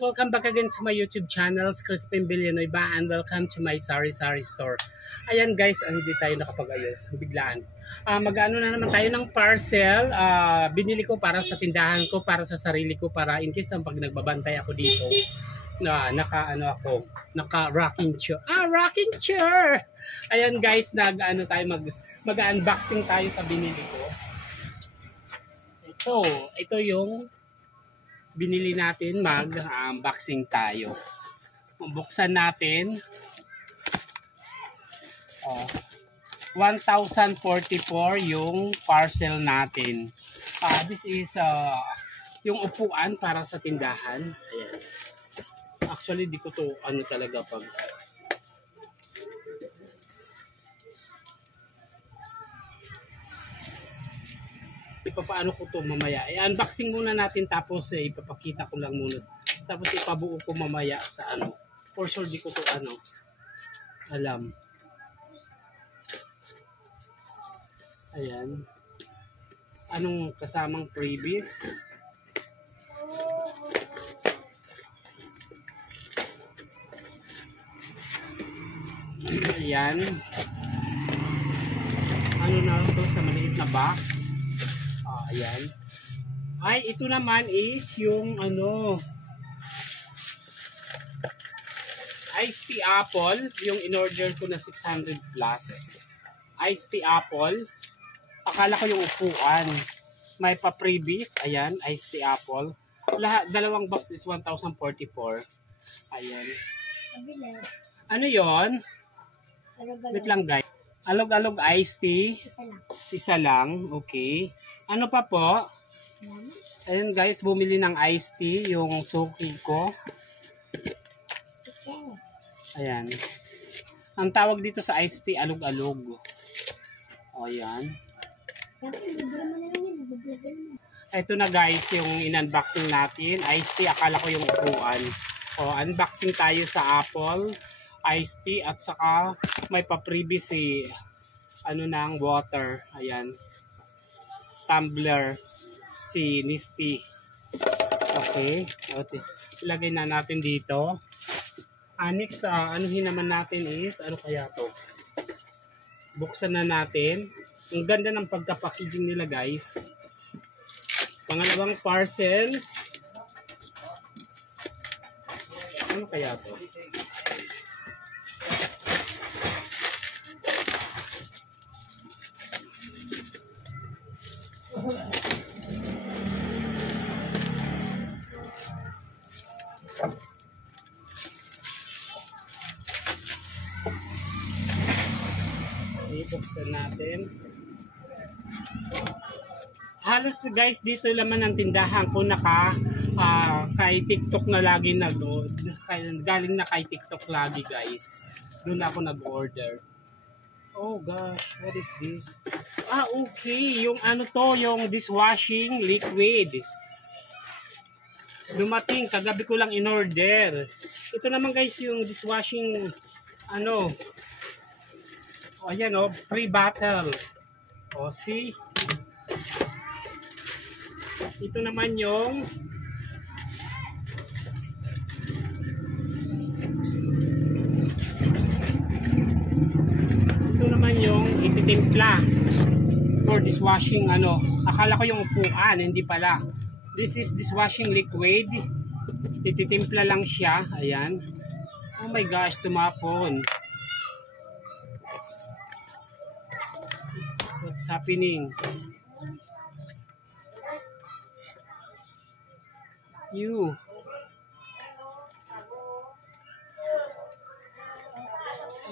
Welcome back again to my YouTube channel, Crispin Villanueva, and welcome to my sari-sari store. Ayan guys, hindi tayo nakapag-ayos, biglaan. Mag-ano na naman tayo ng parcel. Binili ko para sa tindahan ko, para sa sarili ko, para in case ng pag nagbabantay ako dito, na naka rocking chair. Rocking chair! Ayan guys, mag-unboxing tayo sa binili ko. Ito yung binili natin, mag-unboxing tayo. Buksan natin. 1,044 yung parcel natin. This is yung upuan para sa tindahan. Ayan. Actually, di ko to talaga pag ipapaano ko to mamaya. I-unboxing muna natin tapos ipapakita ko lang muna. Tapos ipabuo ko mamaya sa For sure di ko to alam. Ayan. Anong kasamang previous? Ayan. Ano na to sa maliit na box? Ayan. Ito naman is yung iced tea apple, yung in-order ko na 600 plus. Iced tea apple. Akala ko yung upuan. May pa-previous. Ayan, iced tea apple. Dalawang box is 1,044. Ayan. Ano yon? Wait lang guys. Alog-alog iced tea. Isa lang. Okay. Ano pa po? Ayun guys, bumili ng iced tea yung suki ko. Ayan. Ang tawag dito sa iced tea, alog-alog. Ayan. Ito na guys, yung in-unboxing natin. Iced tea, akala ko yung upuan. Unboxing tayo sa apple, iced tea, at saka may pa-previous ng water. Ayan. Tumbler si Nisty. Okay. Ilagay na natin dito. Next, anuhin naman natin is, ano kaya to? Buksan na natin. Ang ganda ng pagka-packaging nila guys. Pangalawang parcel. Ano kaya to? Ibuksan natin. Halos guys, dito naman ang tindahan ko kay TikTok na lagi galing na kay TikTok lagi guys. Doon ako nag-order. Oh gosh, what is this? Okay, yung yung dishwashing liquid. Dumating, kagabi ko lang in-order. Ito naman guys yung dishwashing ayan free bottle. See? Ito naman yung ititimpla for dishwashing akala ko yung upuan, hindi pala. This is dishwashing liquid. Ititimpla lang siya. Ayan. Oh my gosh, tumapon. What's happening? Oh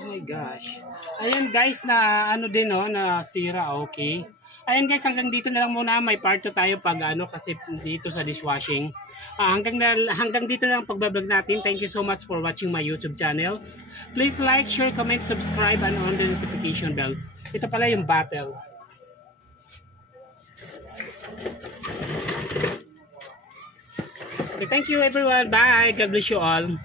my gosh. Ayan guys, na na sira. Okay. Ayan guys, hanggang dito na lang muna. May part 2 tayo pag kasi dito sa dishwashing. Hanggang dito na lang pagbablog natin. Thank you so much for watching my YouTube channel. Please like, share, comment, subscribe, and on the notification bell. Ito pala yung bottle. Okay, thank you everyone. Bye. God bless you all.